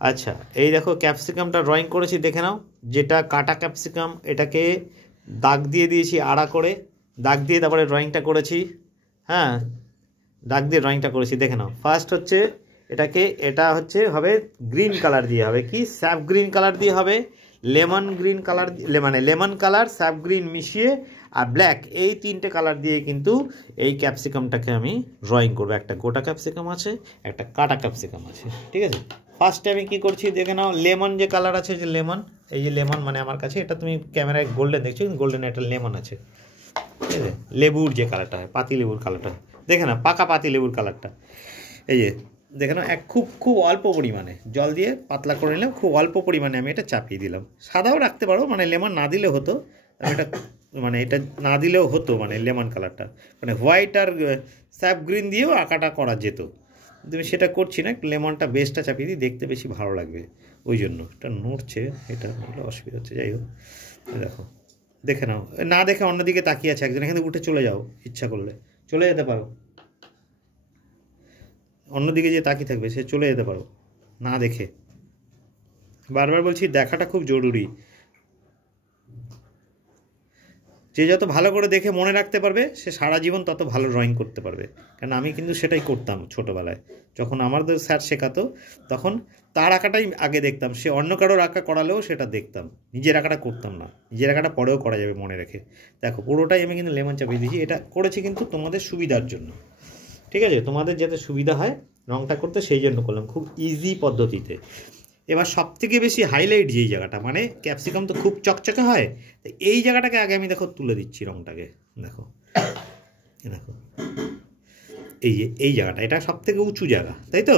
আচ্ছা, এই দেখো ক্যাপসিকামটা ড্রয়িং করেছি, দেখে নাও। যেটা কাটা ক্যাপসিকাম এটাকে দাগ দিয়ে দিয়েছি আড়া করে, দাগ দিয়ে তারপরে ড্রয়িংটা করেছি। হ্যাঁ, দাগ দিয়ে ড্রয়িংটা করেছি, দেখে নাও। ফার্স্ট হচ্ছে এটা হচ্ছে হবে গ্রিন কালার দিয়ে হবে, কি স্যাপ গ্রিন কালার দিয়ে হবে, লেমন গ্রিন কালার, মানে লেমন কালার স্যাপ গ্রিন মিশিয়ে আর ব্ল্যাক, এই তিনটে কালার দিয়ে কিন্তু এই ক্যাপসিকামটাকে আমি ড্রয়িং করবো। একটা গোটা ক্যাপসিকাম আছে, একটা কাটা ক্যাপসিকাম আছে, ঠিক আছে। ফার্স্টে আমি কি করছি দেখে নাও, লেমন যে কালার আছে, যে লেমন, এই যে লেমন মানে আমার কাছে, এটা তুমি ক্যামেরায় গোল্ডেন দেখছো, গোল্ডেন একটা লেমন আছে, ঠিক আছে। লেবুর যে কালারটা হয়, পাতি লেবুর কালারটা, দেখে না, পাকা পাতি লেবুর কালারটা, এই যে দেখে নাও। খুব খুব অল্প পরিমাণে জল দিয়ে পাতলা করে নিলাম, খুব অল্প পরিমাণে আমি এটা চাপিয়ে দিলাম। সাদাও রাখতে পারো, মানে লেমন না দিলে হতো, আমি এটা মানে এটা না দিলেও হতো, মানে লেমন কালারটা, মানে হোয়াইট আর স্যাপ গ্রিন দিয়েও আঁকাটা করা যেত। তুমি সেটা করছি না, লেমনটা বেসটা চাপিয়ে দিই, দেখতে বেশি ভালো লাগবে, ওই জন্য। এটা নড়ছে, এটা নড়লে অসুবিধা হচ্ছে, যাই হোক। দেখো, দেখে নাও, না দেখে অন্যদিকে তাকিয়ে আছে একজন, এখানে উঠে চলে যাও, ইচ্ছা করলে চলে যেতে পারো, অন্যদিকে যে তাকিয়ে থাকবে সে চলে যেতে পারো না দেখে। বারবার বলছি, দেখাটা খুব জরুরি। যে যত ভালো করে দেখে মনে রাখতে পারবে, সে সারা জীবন তত ভালো ড্রয়িং করতে পারবে। কারণ আমি কিন্তু সেটাই করতাম ছোটোবেলায়, যখন আমাদের স্যার শেখাতো, তখন তার আঁকাটাই আগে দেখতাম, সে অন্য কারোর আঁকা করালেও সেটা দেখতাম, নিজের আঁকাটা করতাম না। নিজের আঁকাটা পরেও করা যাবে মনে রেখে। দেখো, পুরোটাই আমি কিন্তু লেমন চাপিয়ে দিয়েছি, এটা করেছি কিন্তু তোমাদের সুবিধার জন্য, ঠিক আছে, তোমাদের যাতে সুবিধা হয় রঙটা করতে, সেই জন্য করলাম, খুব ইজি পদ্ধতিতে। এবার সবথেকে বেশি হাইলাইট যেই জায়গাটা, মানে ক্যাপসিকাম তো খুব চকচকে হয়, তো এই জায়গাটাকে আগে আমি দেখো তুলে দিচ্ছি রঙটাকে, দেখো দেখো, এই যে এই জায়গাটা, এটা সবথেকে উঁচু জায়গা, তাই তো,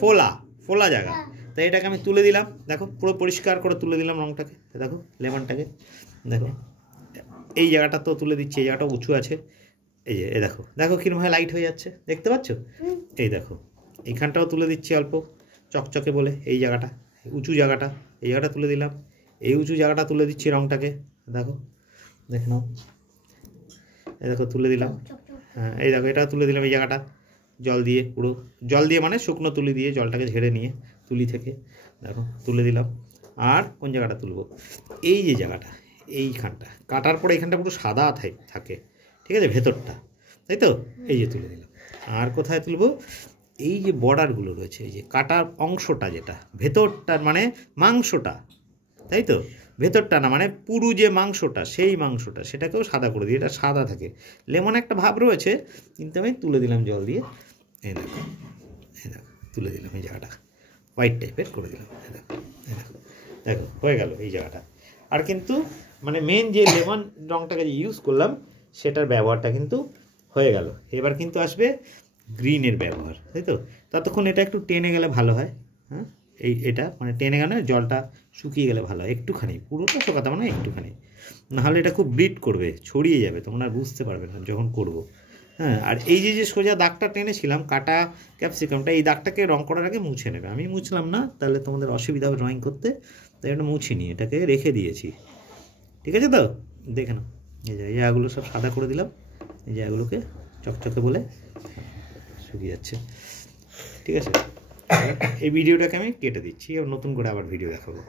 ফোলা ফোলা জায়গা, তাই এটাকে আমি তুলে দিলাম। দেখো, পুরো পরিষ্কার করে তুলে দিলাম রঙটাকে, দেখো লেমনটাকে, দেখো এই জায়গাটা তো তুলে দিচ্ছি, এই জায়গাটা উঁচু আছে, এই যে দেখো, দেখো কিরমভাবে লাইট হয়ে যাচ্ছে, দেখতে পাচ্ছ। এই দেখো, এইখানটাও তুলে দিচ্ছি অল্প চকচকে বলে, এই জায়গাটা উঁচু জায়গাটা, এই জায়গাটা তুলে দিলাম, এই উঁচু জায়গাটা তুলে দিচ্ছি রঙটাকে, দেখো, দেখে নাও, এই দেখো তুলে দিলাম। হ্যাঁ, এই দেখো এটা তুলে দিলাম, এই জায়গাটা জল দিয়ে, পুরো জল দিয়ে মানে শুকনো তুলি দিয়ে জলটাকে ঝেড়ে নিয়ে তুলি থেকে, দেখো তুলে দিলাম। আর কোন জায়গাটা তুলবো, এই যে জায়গাটা, এইখানটা কাটার পরে এইখানটা পুরো সাদা থাকে, ঠিক আছে, ভেতরটা, তাই তো, এই যে তুলে দিলাম। আর কোথায় তুলবো, এই যে বর্ডারগুলো রয়েছে, এই যে কাটার অংশটা, যেটা ভেতরটার মানে মাংসটা, তাই তো, ভেতরটা না মানে পুরু যে মাংসটা, সেই মাংসটা, সেটাকেও সাদা করে দিই, এটা সাদা থাকে, লেমন একটা ভাব রয়েছে, কিন্তু আমি তুলে দিলাম জল দিয়ে, এই দেখো, এই দেখো তুলে দিলাম, এই জায়গাটা হোয়াইট টাইপের করে দিলাম, এই দেখো, এই দেখো, দেখো হয়ে গেল এই জায়গাটা। আর কিন্তু মানে মেন যে লেমন রঙটাকে যে ইউজ করলাম, সেটার ব্যবহারটা কিন্তু হয়ে গেল। এবার কিন্তু আসবে গ্রিনের ব্যবহার, তাই তো। ততক্ষণ এটা একটু টেনে গেলে ভালো হয়, হ্যাঁ, এটা মানে টেনে গেলে জলটা শুকিয়ে গেলে ভালো হয়, একটুখানি, পুরোটা শোকাতে মানে একটুখানি, নাহলে এটা খুব ব্লিড করবে, ছড়িয়ে যাবে, তোমরা বুঝতে পারবে না যখন করবো। হ্যাঁ, আর এই যে সোজা দাগটা টেনেছিলাম কাটা ক্যাপসিকামটা, এই দাগটাকে রং করার আগে মুছে নেবে। আমি মুছলাম না, তাহলে তোমাদের অসুবিধা হবে ড্রয়িং করতে, তাই এটা মুছিনি, এটাকে রেখে দিয়েছি, ঠিক আছে তো। দেখে নাও, এই যে জায়গাগুলো সব সাদা করে দিলাম, এই জায়গাগুলোকে চকচকে বলে শুকিয়ে যাচ্ছে, ঠিক আছে। এই ভিডিওটাকে আমি কেটে দিচ্ছি, আর নতুন করে আবার ভিডিও দেখাবো।